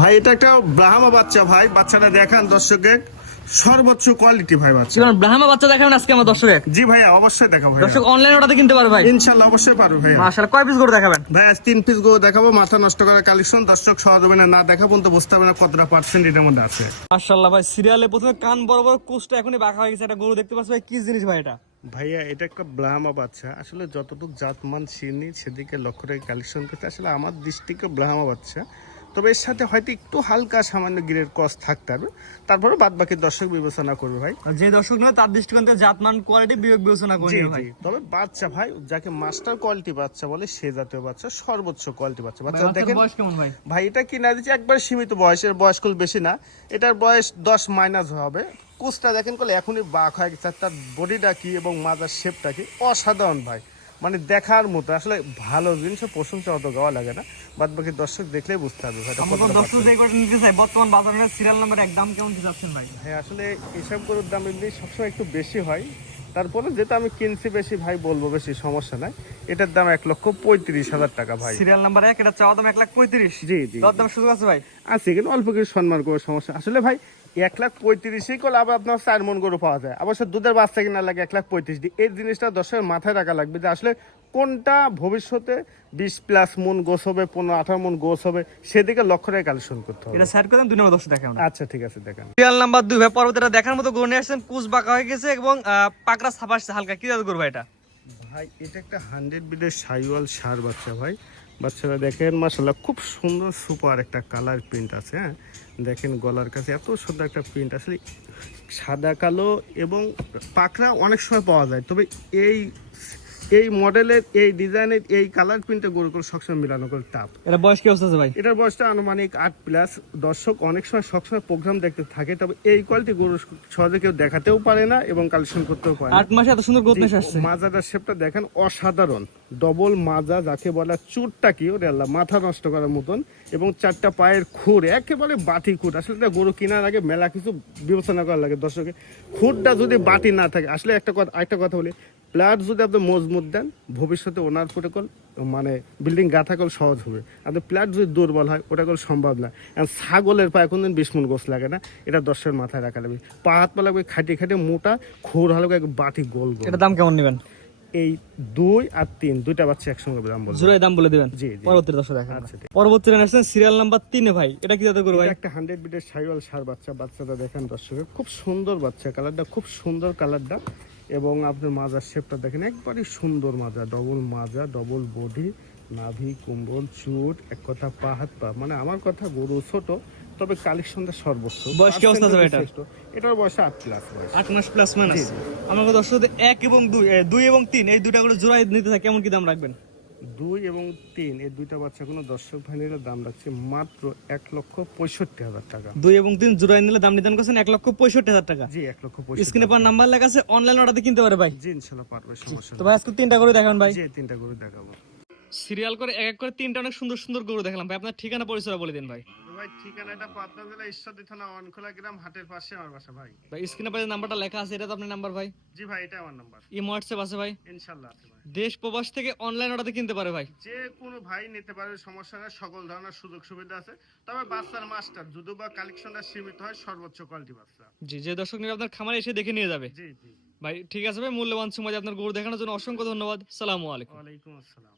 ভাই এটা একটা ব্রাহ্মা বাচ্চা ভাই, বাচ্চাটা দেখান দর্শকের সর্বোচ্চ কোয়ালিটি ভাই বাচ্চা। জীবন ব্রাহ্মা বাচ্চা দেখাবেন আজকে আমার দর্শক? জি ভাই অবশ্যই দেখাবো ভাই, দর্শক অনলাইন অর্ডার কিনতে পারবে ভাই? ইনশাআল্লাহ অবশ্যই পারবো ভাই। মাশাআল্লাহ, কয় পিস গরু দেখাবেন ভাই আজ 3 পিস গরু দেখাবো, মাথা নষ্ট করা কালেকশন। দর্শক সহজমিনে না দেখা পর্যন্ত বুঝতে হবে না কতটা পার্সেন্ট এটার মধ্যে আছে। মাশাআল্লাহ ভাই, সিরিয়ালে প্রথমে কান বড় বড়, কোষটা এখনই বাঁকা হয়ে গেছে। একটা গরু দেখতে পাচ্ছ ভাই, কি জিনিস ভাই এটা? ভাইয়া এটা একটা ব্রাহ্মা বাচ্চা, আসলে যতটুকু জাতমান চিনি সেদিকে লক্ষ্য রেখে কালেকশন করতে আসলে আমার দৃষ্টিকে ব্রাহ্মা বাচ্চা, তবে এর সাথে হয়তো একটু হালকা সামান্য গিরের কস থাকতে হবে, তারপরে বাদ বাকি দর্শক বিবেচনা করবে ভাই। যে দর্শক নয় তার দৃষ্টিকোণ থেকে জাতমান কোয়ালিটি বিবেক বিবেচনা করে জি নিও ভাই। জি, তবে বাচ্চা ভাই যাকে মাস্টার কোয়ালিটি বাচ্চা বলে সে জাতীয় বাচ্চা, সর্বোচ্চ কোয়ালিটি বাচ্চা। বাচ্চা বাচ্চার দেখেন বয়স কেমন ভাই? ভাই এটা কিনা দিচ্ছে একবার সীমিত বয়সের, বয়স্কুল বেশি না, এটার বয়স 10 মাইনাস হবে। কুচটা দেখেন করলে এখনই বাঁক হয়ে গেছে, তার বডিটা কি এবং মাজার শেপটা কি অসাধারণ ভাই, মানে দেখার মতো। আসলে ভালো জিনিসের প্রশংসা অত গাওয়া লাগে না, বাদ বাকি দর্শক দেখলেই বুঝতে হবে ভাই। আমরা তো দর্শক যে করে নিতে চাই, বর্তমান বাজারে সিরিয়াল নাম্বার একদম কেমন কি যাচ্ছেন ভাই? হ্যাঁ আসলে এসব গরুর দাম এমনি সবসময় একটু বেশি হয়, তারপরে যেটা আমি কিনছি বেশি ভাই বলবো বেশি সমস্যা নাই। এটার দাম 1,35,000 টাকা ভাই। সিরিয়াল নাম্বার 1, এটা চাওয়া দাম 1,35,000। জি জি দর দাম সুযোগ আছে ভাই? আছে, কিন্তু অল্প কিছু সম্মান করে সমস্যা। আসলে ভাই 1,35,000 করলে আবার আপনার 4 মন গরু পাওয়া যায়, অবশ্য দুধের বাচ্চা কিনা লাগে 1,35,000। এই জিনিসটা দর্শকের মাথায় রাখা লাগবে যে আসলে কোনটা ভবিষ্যতে 20+ মন গোস হবে, 15-18 মন গোস হবে, সেদিকে লক্ষ্য রেখে কালেকশন করতে হবে। এটা সাইড করে দেন, 2 নম্বর দর্শক দেখাও না। আচ্ছা ঠিক আছে দেখেন। সিরিয়াল নাম্বার 2 ভাই, পরবর্তীটা দেখার মতো গরু নিয়ে আসছেন, কুচ বাঁকা হয়ে গেছে এবং পাকড়া ছাপা আসছে হালকা। কি জাত গরু ভাই এটা? ভাই এটা একটা 100 বিডের সাইওয়াল সার বাচ্চা ভাই। বাচ্চারা দেখেন মাশাআল্লাহ খুব সুন্দর সুপার একটা কালার প্রিন্ট আছে। হ্যাঁ দেখেন গলার কাছে এত সুন্দর একটা প্রিন্ট, আসলে সাদা কালো এবং পাকড়া অনেক সময় পাওয়া যায়, তবে এই এই মডেলের এই ডিজাইনের এই কালার প্রিন্টে গরুগুলো সবসময় মিলানো করে টাপ। এটা বয়স কি অবস্থা আছে ভাই? এটার বয়সটা আনুমানিক 8+। দর্শক অনেক সময় সবসময় প্রোগ্রাম দেখতে থাকে, তবে এই কোয়ালিটি গরু সহজে কেউ দেখাতেও পারে না এবং কালেকশন করতেও পারে না। 8 মাসে এত সুন্দর গ্রোথ নিয়ে আসছে। মাজাটার শেপটা দেখেন অসাধারণ, ডবল মাজা যাকে বলা, চুটটা কি ওরে আল্লাহ মাথা নষ্ট করার মতন, এবং 4টা পায়ের খুর একেবারে বাটি খুঁট। আসলে এটা গরু কেনার আগে মেলা কিছু বিবেচনা করা লাগে দর্শকের। খুঁটটা যদি বাটি না থাকে, আসলে একটা কথা বলি, প্লাট যদি আপনি মজবুত দেন ভবিষ্যতে ওনার প্রোটোকল মানে বিল্ডিং গাঁথা কল সহজ হবে। আপনি প্লাট যদি দুর্বল হয় ওটা কল সম্ভব না। ছাগলের পায়ে কোনদিন 20 মণ গোছ লাগে না, এটা দর্শকের মাথায় রাখা লাগবে। পা হাত পা লাগবে খাটিয়ে খাটিয়ে মোটা, খোর হালকা বাটি গোল গোল। এটা দাম কেমন নেবেন? এই 2 আর 3 দুইটা বাচ্চা একসঙ্গে দাম বলবো। জোড়ায় দাম বলে দিবেন? জি জি। পরবর্তী দর্শক দেখান। আচ্ছা ঠিক। পরবর্তী আসছেন সিরিয়াল নাম্বার 3 এ ভাই, এটা কি জাতের গরু ভাই? এটা একটা 100 বিটের সাইওয়াল সার বাচ্চা। বাচ্চাটা দেখেন দর্শকের খুব সুন্দর বাচ্চা, কালারটা খুব সুন্দর কালারটা, এবং আপনার মাজার শেপটা দেখেন একবারই সুন্দর মাজা, ডবল মাজা, ডবল বডি, নাভি কুম্বল চুট, এক কথা পা হাত পা, মানে আমার কথা গরু ছোট তবে কালেকশনটা সর্বোচ্চ। বয়স কি অবস্থা আছে ভাই এটা? এটার বয়স 8+ বয়স। 8 মাস প্লাস মাইনাস। আমার কথা দর্শক 1 এবং 2 এবং 3 এই দুইটা গরু জোড়ায় নিতে থাকে, কেমন কি দাম রাখবেন? 2 এবং 3 এই দুইটা বাচ্চা কোনো দর্শক ভাইয়ের দাম রাখছে মাত্র 1,65,000 টাকা। 2 এবং 3 জোড়ায় নিলে দাম নির্ধারণ করছেন 1,65,000 টাকা। জি 1,65,000। স্ক্রিনে পর নাম্বার লেখা আছে, অনলাইন অর্ডারে কিনতে পারে ভাই? জি ইনশাআল্লাহ পারবে, সমস্যা তো নেই। ভাই আজকে 3টা গরু দেখান ভাই। জি 3টা গরু দেখাবো। সিরিয়াল করে এক এক করে 3টা অনেক সুন্দর সুন্দর গরু দেখালাম ভাই, আপনার ঠিকানা পরিচয় বলে দিন ভাই। ভাই ঠিকানাটা পাবনা জেলা ঈশ্বরদী থানা ওয়ানখোলা গ্রাম, হাটের পাশে আমার বাসা ভাই। ভাই স্ক্রিনে পর নাম্বারটা লেখা আছে, এটা তো আপনার নাম্বার ভাই? জি ভাই এটা আমার নাম্বার। এই হোয়াটসঅ্যাপ আছে ভাই? ইনশাআল্লাহ আছে ভাই। দেশ প্রবাস থেকে অনলাইন অর্ডারে কিনতে পারে ভাই? যে কোনো ভাই নিতে পারে, সমস্যা নেই, সকল ধরনের সুযোগ সুবিধা আছে, তবে বাচ্চার মাস্টার যদি বা কালেকশনটা সীমিত হয়, সর্বোচ্চ কোয়ালিটি বাচ্চা। জি, যে দর্শক নিয়ে আপনার খামারে এসে দেখে নিয়ে যাবে। জি জি ভাই ঠিক আছে ভাই, মূল্যবান সময় আপনার গরু দেখানোর জন্য অসংখ্য ধন্যবাদ। সালামু আলাইকুম। ওয়ালাইকুম আসসালাম।